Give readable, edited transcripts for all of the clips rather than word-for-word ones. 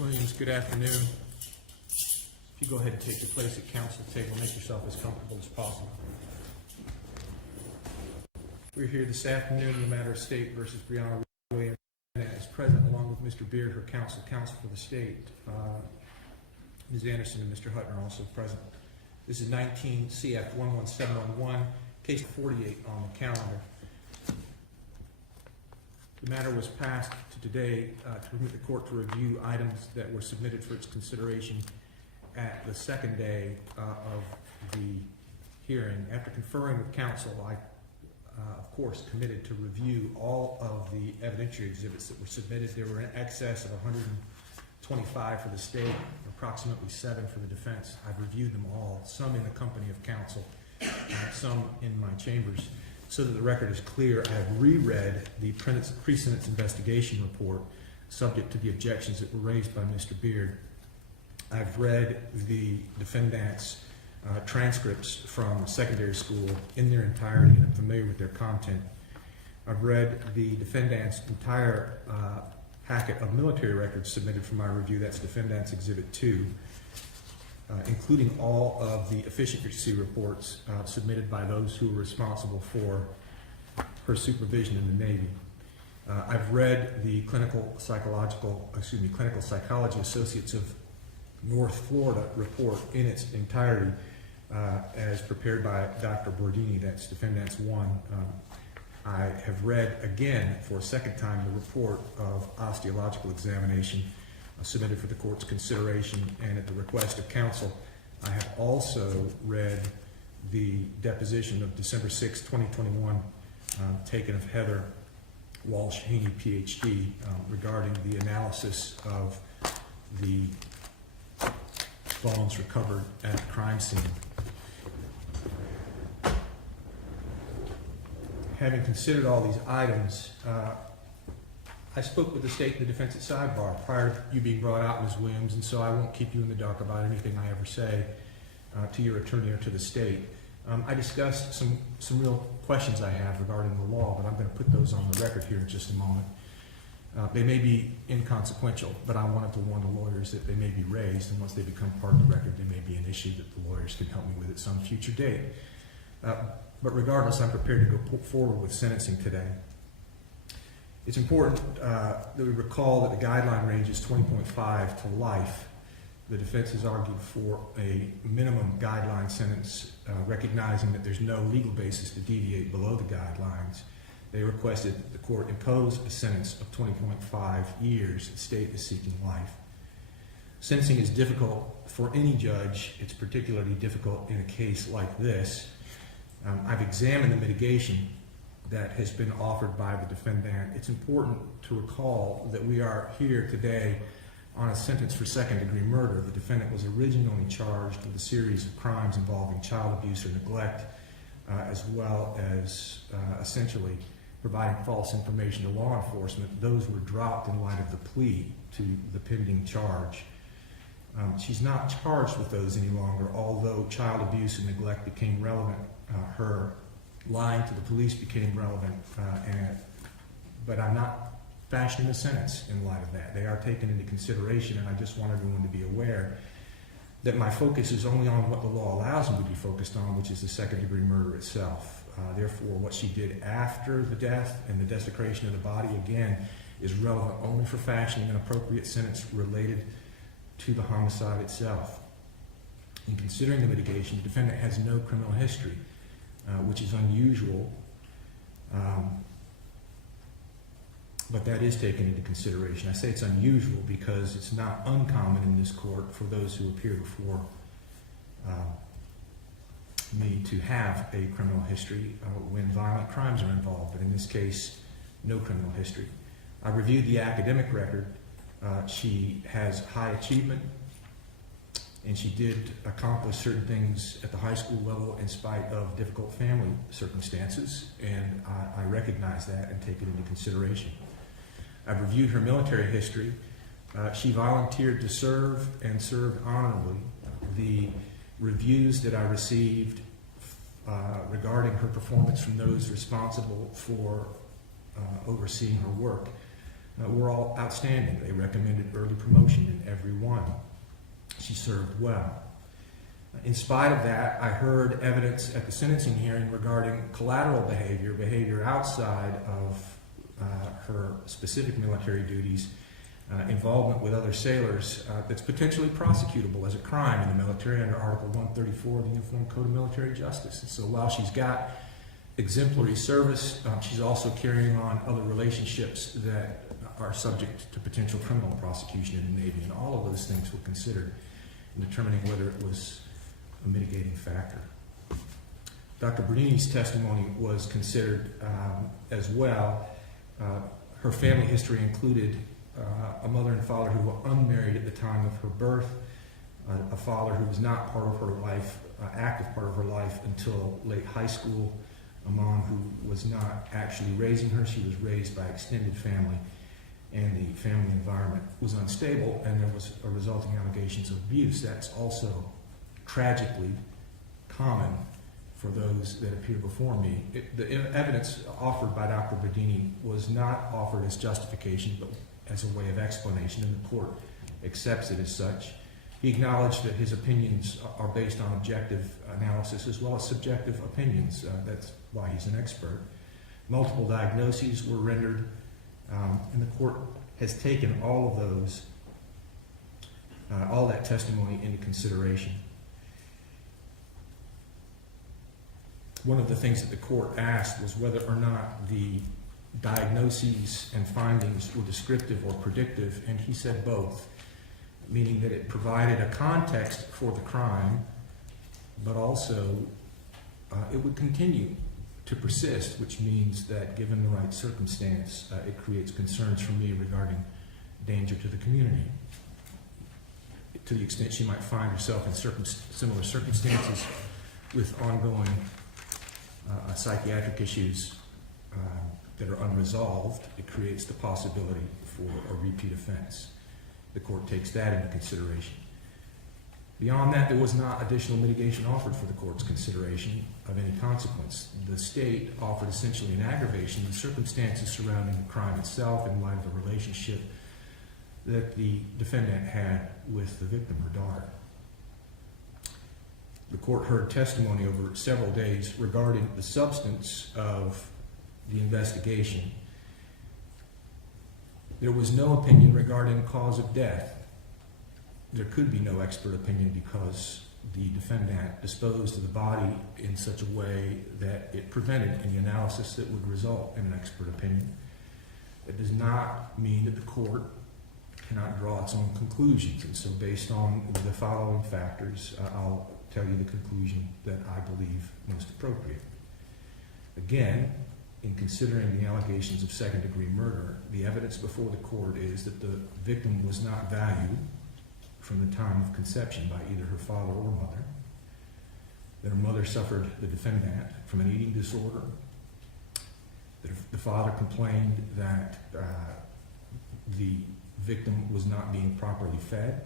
Williams, good afternoon. If you go ahead and take your place at council table, make yourself as comfortable as possible. We're here this afternoon in the matter of State versus Brianna Williams is present along with Mr. Beard, her counsel for the state. Ms. Anderson and Mr. Hutton are also present. This is 19 CF 11711, case 48 on the calendar. The matter was passed to today to permit the court to review items that were submitted for its consideration at the second day of the hearing. After conferring with counsel, I, of course, committed to review all of the evidentiary exhibits that were submitted. There were in excess of 125 for the state, approximately 7 for the defense. I've reviewed them all, some in the company of counsel, some in my chambers. So that the record is clear, I have reread the pre-sentence investigation report subject to the objections that were raised by Mr. Beard. I've read the defendant's transcripts from secondary school in their entirety and I'm familiar with their content. I've read the defendant's entire packet of military records submitted for my review. That's Defendant's Exhibit 2, including all of the efficiency reports submitted by those who were responsible for her supervision in the Navy. I've read the clinical psychology associates of North Florida report in its entirety as prepared by Dr. Bordini. That's Defendant's 1. I have read again for a second time the report of osteological examination submitted for the court's consideration, and at the request of counsel, I have also read the deposition of December 6, 2021, taken of Heather Walsh-Haney, PhD, regarding the analysis of the bones recovered at the crime scene. Having considered all these items, I spoke with the state and the defense at sidebar prior to you being brought out, Ms. Williams, and so I won't keep you in the dark about anything I ever say to your attorney or to the state. I discussed some real questions I have regarding the law, but I'm going to put those on the record here in just a moment. They may be inconsequential, but I wanted to warn the lawyers that they may be raised, and once they become part of the record, they may be an issue that the lawyers can help me with at some future date. But regardless, I'm prepared to go forward with sentencing today. It's important that we recall that the guideline range is 20.5 to life. The defense has argued for a minimum guideline sentence, recognizing that there's no legal basis to deviate below the guidelines. They requested that the court impose a sentence of 20.5 years. The state is seeking life. Sentencing is difficult for any judge. It's particularly difficult in a case like this. I've examined the mitigation that has been offered by the defendant. It's important to recall that we are here today on a sentence for second-degree murder. The defendant was originally charged with a series of crimes involving child abuse or neglect, as well as essentially providing false information to law enforcement. Those were dropped in light of the plea to the pending charge. She's not charged with those any longer, although child abuse and neglect became relevant. Her lying to the police became relevant, but I'm not fashioning a sentence in light of that. They are taken into consideration, and I just want everyone to be aware that my focus is only on what the law allows me to be focused on, which is the second-degree murder itself. Therefore, what she did after the death and the desecration of the body, again, is relevant only for fashioning an appropriate sentence related to the homicide itself. In considering the mitigation, the defendant has no criminal history, which is unusual, but that is taken into consideration. I say it's unusual because it's not uncommon in this court for those who appear before me to have a criminal history when violent crimes are involved, but in this case, no criminal history. I reviewed the academic record. She has high achievement, and she did accomplish certain things at the high school level in spite of difficult family circumstances, and I recognize that and take it into consideration. I've reviewed her military history. She volunteered to serve and served honorably. The reviews that I received regarding her performance from those responsible for overseeing her work were all outstanding. They recommended early promotion in every one. She served well. In spite of that, I heard evidence at the sentencing hearing regarding collateral behavior outside of her specific military duties, involvement with other sailors that's potentially prosecutable as a crime in the military under Article 134 of the Uniform Code of Military Justice. And so while she's got exemplary service, she's also carrying on other relationships that are subject to potential criminal prosecution in the Navy, and all of those things were considered in determining whether it was a mitigating factor. Dr. Bernini's testimony was considered as well. Her family history included a mother and father who were unmarried at the time of her birth, a father who was not part of her life, active part of her life until late high school, a mom who was not actually raising her. She was raised by extended family, and the family environment was unstable, and there was a resulting allegations of abuse. That's also tragically common for those that appear before me. The evidence offered by Dr. Bernini was not offered as justification, but as a way of explanation, and the court accepts it as such. He acknowledged that his opinions are based on objective analysis as well as subjective opinions. That's why he's an expert. Multiple diagnoses were rendered, and the court has taken all of those, all that testimony into consideration. One of the things that the court asked was whether or not the diagnoses and findings were descriptive or predictive, and he said both, meaning that it provided a context for the crime, but also it would continue to persist, which means that given the right circumstance, it creates concerns for me regarding danger to the community. To the extent she might find herself in similar circumstances with ongoing psychiatric issues that are unresolved, it creates the possibility for a repeat offense. The court takes that into consideration. Beyond that, there was not additional mitigation offered for the court's consideration of any consequence. The state offered essentially an aggravation of the circumstances surrounding the crime itself in light of the relationship that the defendant had with the victim, her daughter. The court heard testimony over several days regarding the substance of the investigation. There was no opinion regarding cause of death. There could be no expert opinion because the defendant disposed of the body in such a way that it prevented any analysis that would result in an expert opinion. It does not mean that the court cannot draw its own conclusions, and so based on the following factors, I'll tell you the conclusion that I believe most appropriate. Again, in considering the allegations of second-degree murder, the evidence before the court is that the victim was not valued from the time of conception by either her father or mother, that her mother suffered, the defendant, from an eating disorder, that the father complained that the victim was not being properly fed.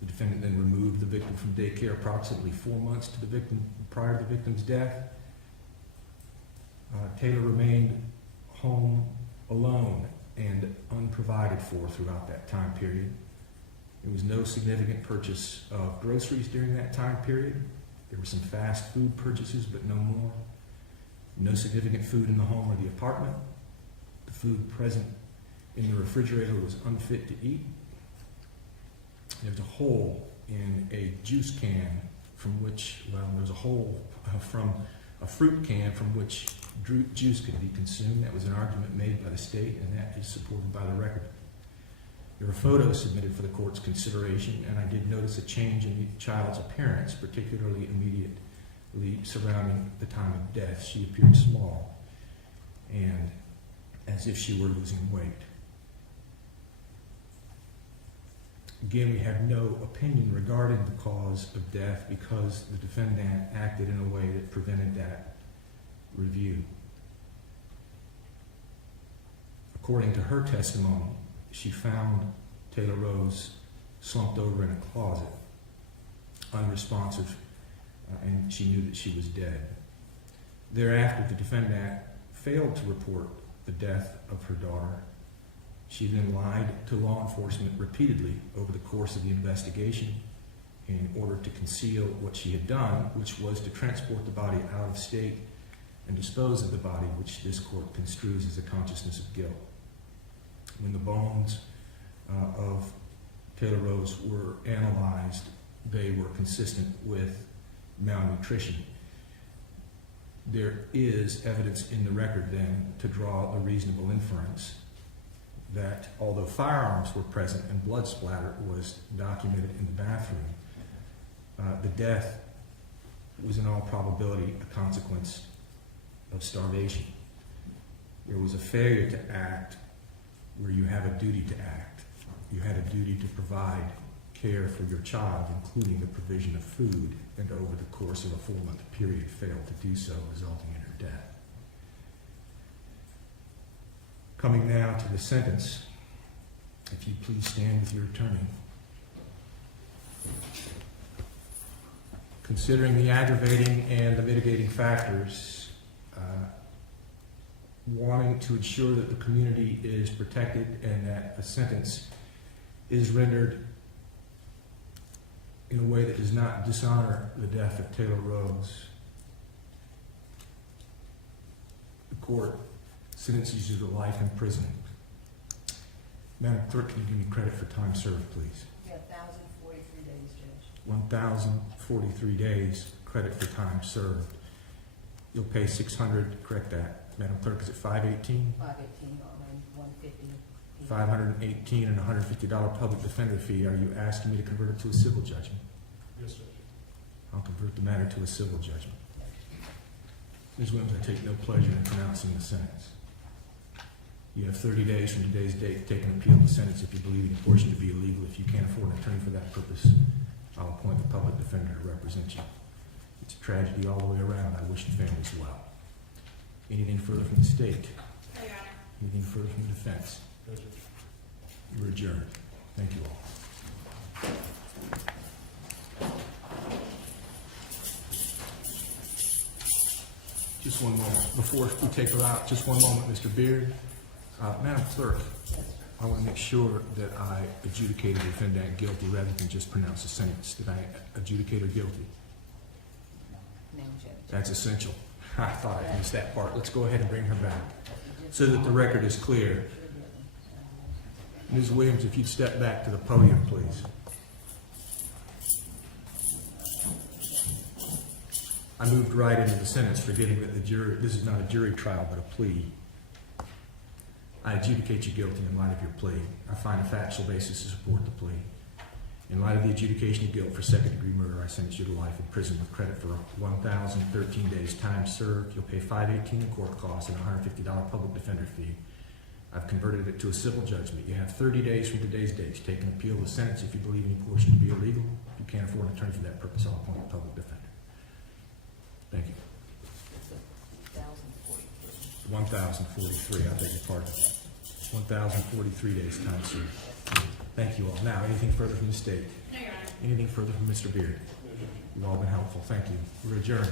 The defendant then removed the victim from daycare approximately 4 months to the victim prior to the victim's death. Taylor remained home alone and unprovided for throughout that time period. There was no significant purchase of groceries during that time period. There were some fast food purchases, but no more. No significant food in the home or the apartment. The food present in the refrigerator was unfit to eat. There was a hole in a juice can from which, well, there was a hole from a fruit can from which juice could be consumed. That was an argument made by the state, and that is supported by the record. There were photos submitted for the court's consideration, and I did notice a change in the child's appearance, particularly immediately surrounding the time of death. She appeared small and as if she were losing weight. Again, we have no opinion regarding the cause of death because the defendant acted in a way that prevented that review. According to her testimony, she found Taylor Rose slumped over in a closet, unresponsive, and she knew that she was dead. Thereafter, the defendant failed to report the death of her daughter She then lied to law enforcement repeatedly over the course of the investigation in order to conceal what she had done, which was to transport the body out of state and dispose of the body, which this court construes as a consciousness of guilt. When the bones of Taylor Rose were analyzed, they were consistent with malnutrition. There is evidence in the record then to draw a reasonable inference that although firearms were present and blood splatter was documented in the bathroom, the death was in all probability a consequence of starvation. There was a failure to act where you have a duty to act. You had a duty to provide care for your child, including the provision of food, and over the course of a 4-month period failed to do so, resulting in her death. Coming now to the sentence, if you please stand with your attorney. Considering the aggravating and the mitigating factors, wanting to ensure that the community is protected and that a sentence is rendered in a way that does not dishonor the death of Taylor Rose, the court sentences you to life in prison. Madam Clerk, can you give me credit for time served, please? Yeah, 1,043 days, Judge. 1,043 days credit for time served. You'll pay $600, correct that. Madam Clerk, is it 518? 518 or 150. $518 and $150 public defender fee. Are you asking me to convert it to a civil judgment? Yes, Judge. I'll convert the matter to a civil judgment. Ms. Williams, I take no pleasure in pronouncing the sentence. You have 30 days from today's date to take an appeal of the sentence if you believe any portion to be illegal. If you can't afford an attorney for that purpose, I'll appoint the public defender to represent you. It's a tragedy all the way around. I wish the families well. Anything further from the state? No, Your Honor. Anything further from the defense? No, Judge. You're adjourned. Thank you all. Just one moment. Before we take her out, just one moment, Mr. Beard. Madam Clerk, I want to make sure that I adjudicated the defendant guilty rather than just pronounce a sentence. Did I adjudicate her guilty? No, Judge. That's essential. I thought I missed that part. Let's go ahead and bring her back so that the record is clear. Ms. Williams, if you'd step back to the podium, please. I moved right into the sentence, forgetting that the jury, this is not a jury trial, but a plea. I adjudicate you guilty in light of your plea. I find a factual basis to support the plea. In light of the adjudication of guilt for second-degree murder, I sentence you to life in prison with credit for 1,013 days time served. You'll pay $518 in court costs and $150 public defender fee. I've converted it to a civil judgment. You have 30 days from today's date to take an appeal of the sentence if you believe any portion to be illegal. If you can't afford an attorney for that purpose, I'll appoint a public defender. Thank you. It's 1,043. 1,043, I'll take your pardon. 1,043 days time served. Thank you all. Now, anything further from the state? No, Your Honor. Anything further from Mr. Beard? No, Judge. You've all been helpful. Thank you. We're adjourned.